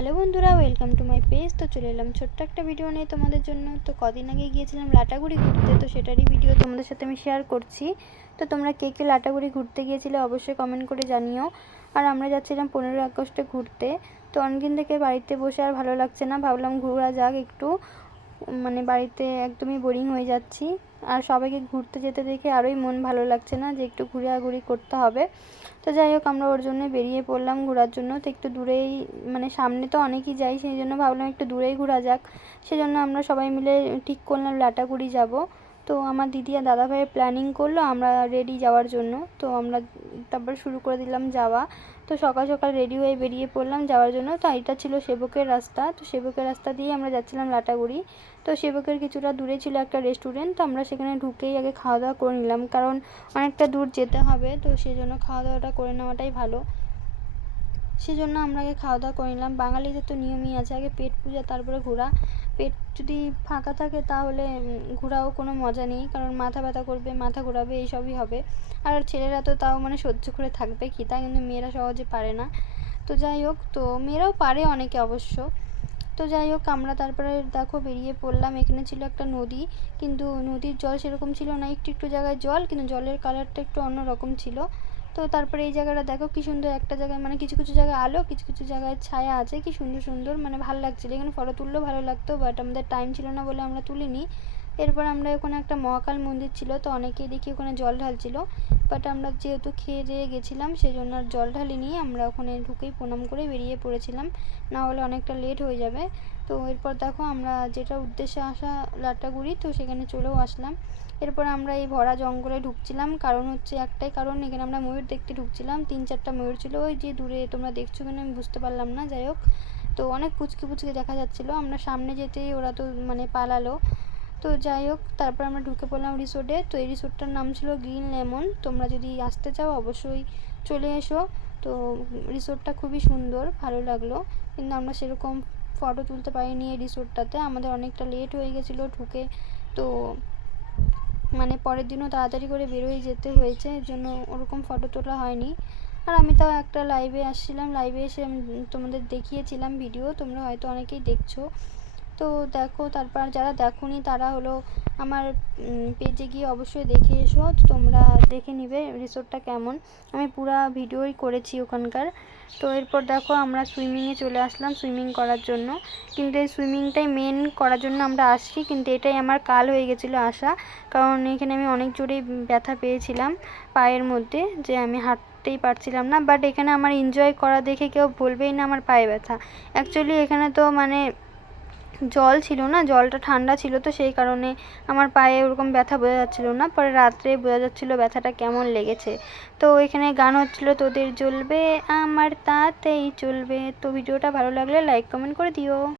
Hello বন্ধুরা, welcome to my page. তো চলে এলাম ছোট্ট একটা ভিডিও নিয়ে তোমাদের জন্য। তো কদিন আগে গিয়েছিলাম লাটাগুড়ি ঘুরতে, তো সেটারই ভিডিও তোমাদের সাথে আমি শেয়ার করছি। তো তোমরা কে কে লাটাগুড়ি ঘুরতে গিয়েছিলে অবশ্যই কমেন্ট করে জানিও। আর আমরা যাচ্ছিলাম 15 আগস্টে ঘুরতে। তো অনেকদিন থেকে বাড়িতে বসে আর ভালো লাগছে না, ভাবলাম ঘোরা যাক একটু। মানে বাড়িতে একদমই বোরিং হয়ে যাচ্ছি, আর সবাইকে ঘুরতে যেতে দেখে আরোই মন ভালো লাগছে না যে একটু ঘোরাঘুরি করতে হবে। তো যাই হোক, আমরা ওর জন্য বেরিয়ে পড়লাম ঘোরার জন্য। তো একটু দূরেই, মানে সামনে তো অনেকেই যাই, সেই জন্য ভাবলাম একটু দূরেই ঘোরা যাক। সেজন্য আমরা সবাই মিলে ঠিক করলাম লাটাগুড়ি যাব। তো আমার দিদি আর দাদাভাইয়ের প্ল্যানিং করলো, আমরা রেডি যাওয়ার জন্য। তো আমরা তারপর শুরু করে দিলাম যাওয়া। তো সকাল সকাল রেডি হয়ে বেরিয়ে পড়লাম যাওয়ার জন্য। তো এটা ছিল সেবকের রাস্তা, তো সেবকের রাস্তা দিয়ে আমরা যাচ্ছিলাম লাটাগুড়ি। তো সেবকের কিছুটা দূরে ছিল একটা রেস্টুরেন্ট, তো আমরা সেখানে ঢুকেই আগে খাওয়া দাওয়া করে নিলাম, কারণ অনেকটা দূর যেতে হবে, তো সেই জন্য খাওয়া দাওয়াটা করে নেওয়াটাই ভালো। সেজন্য আমরা আগে খাওয়া দাওয়া করে নিলাম। বাঙালিদের তো নিয়মই আছে, আগে পেট পূজা তারপরে ঘোরা। পেট যদি ফাঁকা থাকে তাহলে ঘোরাও কোনো মজা নেই, কারণ মাথা ব্যথা করবে, মাথা ঘোরাবে, এইসবই হবে। আর ছেলেরা তো তাও মানে সহ্য করে থাকবে কি তা, কিন্তু মেয়েরা সহজে পারে না। তো যাই হোক, তো মেয়েরাও পারে অনেকে অবশ্য। তো যাই হোক, আমরা তারপরে দেখো বেরিয়ে পড়লাম। এখানে ছিল একটা নদী, কিন্তু নদীর জল সেরকম ছিল না, একটু একটু জায়গায় জল, কিন্তু জলের কালারটা একটু অন্যরকম ছিল। তো তারপরে এই জায়গাটা দেখো কি সুন্দর, একটা জায়গায় মানে কিছু কিছু জায়গায় আলো, কিছু কিছু জায়গায় ছায়া আছে, কি সুন্দর সুন্দর, মানে ভালো লাগছিলো। এখানে ফটো তুললেও ভালো লাগতো, বাট আমাদের টাইম ছিল না বলে আমরা তুলিনি। এরপর আমরা ওখানে একটা মহাকাল মন্দির ছিল, তো অনেকেই দেখি ওখানে জল ঢালছিল, বাট আমরা যেহেতু খেয়ে দিয়ে গেছিলাম সেই জন্য আর জল ঢালিনি, আমরা ওখানে ঢুকেই প্রণাম করে বেরিয়ে পড়েছিলাম, না হলে অনেকটা লেট হয়ে যাবে। তো এরপর দেখো আমরা যেটা উদ্দেশ্যে আসা লাটাগুড়ি, তো সেখানে চলেও আসলাম। এরপর আমরা এই ভরা জঙ্গলে ঢুকছিলাম, কারণ হচ্ছে একটাই কারণ, এখানে আমরা ময়ূর দেখতে ঢুকছিলাম। 3-4টা ময়ূর ছিল, ওই যে দূরে তোমরা দেখছো কিনা আমি বুঝতে পারলাম না, যাই হোক। তো অনেক পুচকে পুচকে দেখা যাচ্ছিলো, আমরা সামনে যেতেই ওরা তো মানে পালালো। তো যাই হোক, তারপর আমরা ঢুকে পড়লাম রিসোর্টে। তো এই রিসোর্টটার নাম ছিল গ্রিন লেমন। তোমরা যদি আসতে চাও অবশ্যই চলে এসো। তো রিসোর্টটা খুবই সুন্দর, ভালো লাগলো, কিন্তু আমরা সেরকম ফটো তুলতে পারিনি এই রিসোর্টটাতে, আমাদের অনেকটা লেট হয়ে গেছিলো ঢুকে। তো মানে পরের দিনও তাড়াতাড়ি করে বেরোয় যেতে হয়েছে, এর জন্য ওরকম ফটো তোলা হয়নি। আর আমি তাও একটা লাইভে আসছিলাম, লাইভে এসে আমি তোমাদের দেখিয়েছিলাম ভিডিও, তোমরা হয়তো অনেকেই দেখছো। তো দেখো, তারপর যারা দেখোনি তারা হলো আমার পেজে গিয়ে অবশ্যই দেখে এসো, তোমরা দেখে নিবে রিসোর্টটা কেমন। আমি পুরো ভিডিওই করেছি ওখানকার। তো এরপর দেখো আমরা সুইমিংয়ে চলে আসলাম সুইমিং করার জন্য, কিন্তু এই সুইমিংটাই মেন করার জন্য আমরা আসছি, কিন্তু এটাই আমার কাল হয়ে গেছিলো আসা, কারণ এখানে আমি অনেক জোরেই ব্যথা পেয়েছিলাম পায়ের মধ্যে, যে আমি হাঁটতেই পারছিলাম না। বাট এখানে আমার এনজয় করা দেখে কেউ বলবেই না আমার পায়ে ব্যথা। অ্যাকচুয়ালি এখানে তো মানে জল ছিল না, জলটা ঠান্ডা ছিল, তো সেই কারণে আমার পায়ে ওরকম ব্যথা বোঝা যাচ্ছিলো না, পরে রাত্রে বোঝা যাচ্ছিলো ব্যথাটা কেমন লেগেছে। তো এখানে গান হচ্ছিলো তোদের জ্বলবে আমার তাতেই চলবে। তো ভিডিওটা ভালো লাগলে লাইক কমেন্ট করে দিও।